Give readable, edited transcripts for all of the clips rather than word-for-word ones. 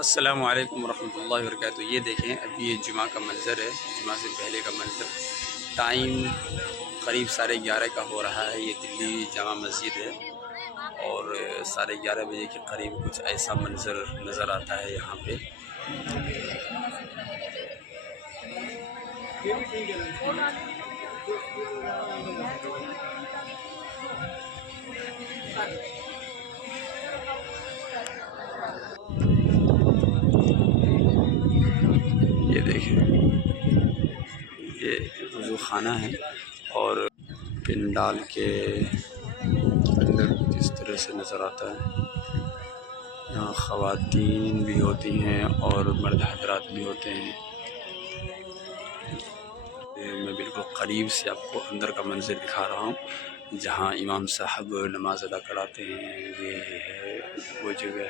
अस्सलामु अलैकुम वरहमतुल्लाहि वबरकातुहू। ये देखें, अभी ये जुमा का मंज़र है, जुमा से पहले का मंज़र। टाइम करीब 11:30 का हो रहा है। ये दिल्ली जामा मस्जिद है और 11:30 बजे के करीब कुछ ऐसा मंज़र नज़र आता है यहाँ पे। ये देखें, ये वज़ू खाना है और पिंडाल के अंदर इस तरह से नज़र आता है। यहाँ ख़वातीन भी होती हैं और मर्द हज़रात भी होते हैं। मैं बिल्कुल करीब से आपको अंदर का मंज़र दिखा रहा हूँ, जहाँ इमाम साहब नमाज अदा कराते हैं। ये है वो जगह,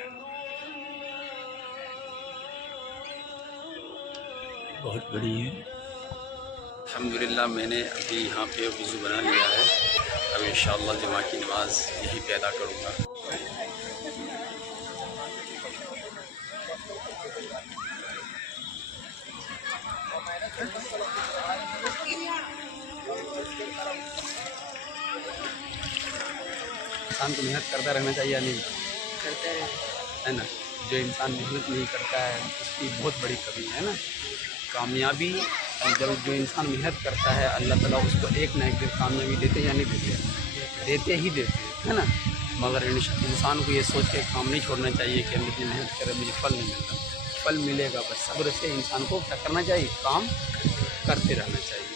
बहुत बड़ी है। अल्हम्दुलिल्लाह मैंने अभी यहाँ पे वज़ू बना लिया है। अब इंशाअल्लाह जुमा की नमाज़ यहीं पे अदा करूँगा। इंसान को मेहनत करता रहना चाहिए या नहीं? करते रहे है ना। जो इंसान मेहनत नहीं करता है उसकी बहुत बड़ी कमी है ना। कामयाबी, जब जो इंसान मेहनत करता है अल्लाह ताला उसको एक ना एक दिन कामयाबी देते या नहीं देते? देते ही देते, है ना। मगर इंसान को ये सोच के काम नहीं छोड़ना चाहिए कि हम इतनी मेहनत करें मुझे फल नहीं मिलता। फल मिलेगा, बस सब्र से इंसान को क्या करना चाहिए, काम करते रहना चाहिए।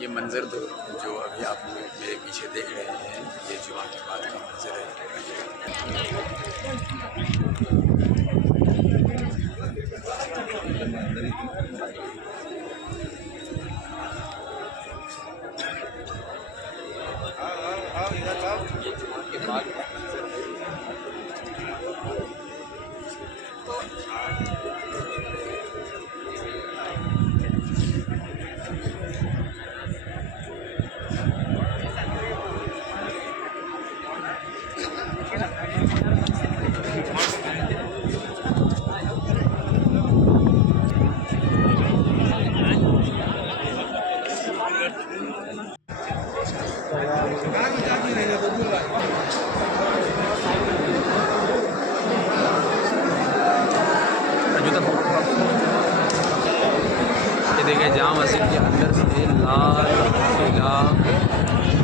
ये मंज़र तो जो अभी आप मेरे पीछे देख रहे हैं, ये जुमा के बाद का मंज़र है। ये जुमा के बाद का मंज़र है। ये देखिए, जामा मस्जिद के अंदर से लाल किला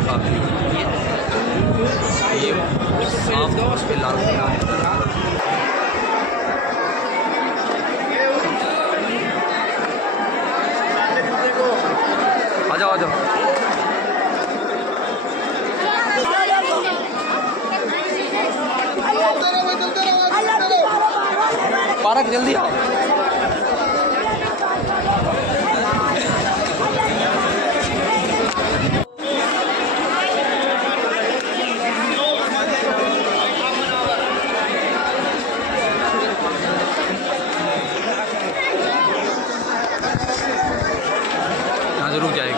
काफ़ी, ये साफ तौर पे लाल किला है। आ जाओ आ जाओ, पारक जल्दी आओ। यहाँ से रुक जाएगा।